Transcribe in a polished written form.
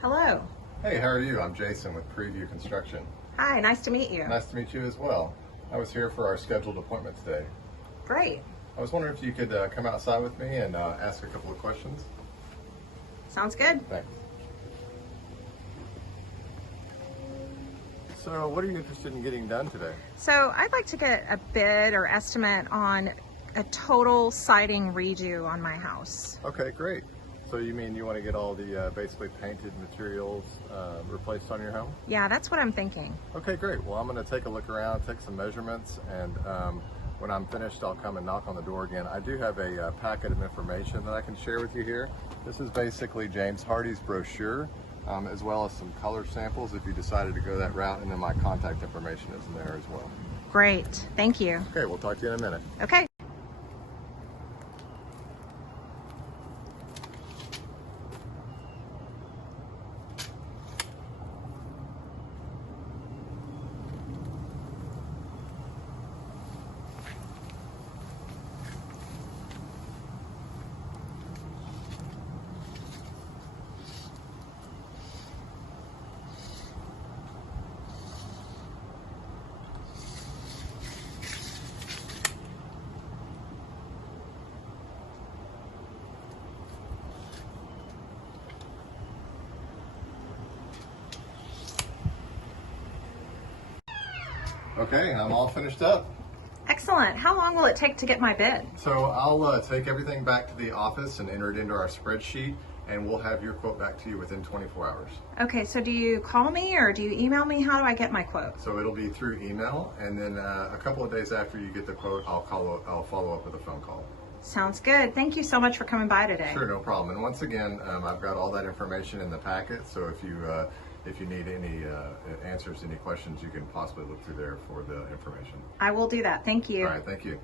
Hello. Hey, how are you? I'm Jason with Preview Construction. Hi, nice to meet you. Nice to meet you as well. I was here for our scheduled appointment today. Great. I was wondering if you could come outside with me and ask a couple of questions. Sounds good. Thanks. So, what are you interested in getting done today? So I'd like to get a bid or estimate on a total siding redo on my house. Okay, great. So you mean you want to get all the basically painted materials replaced on your home? Yeah, that's what I'm thinking. Okay, great. Well, I'm going to take a look around, take some measurements, and when I'm finished, I'll come and knock on the door again. I do have a packet of information that I can share with you here. This is basically James Hardie's brochure, as well as some color samples if you decided to go that route, and then my contact information is in there as well. Great. Thank you. Okay, we'll talk to you in a minute. Okay. Okay, I'm all finished up. Excellent. How long will it take to get my bid? So I'll take everything back to the office and enter it into our spreadsheet, and we'll have your quote back to you within 24 hours. Okay, so do you call me or do you email me? How do I get my quote? So it'll be through email, and then a couple of days after you get the quote, I'll follow up with a phone call. Sounds good. Thank you so much for coming by today. Sure, no problem. And once again, I've got all that information in the packet, so if you need any answers to any questions, you can possibly look through there for the information. I will do that. Thank you. All right, thank you.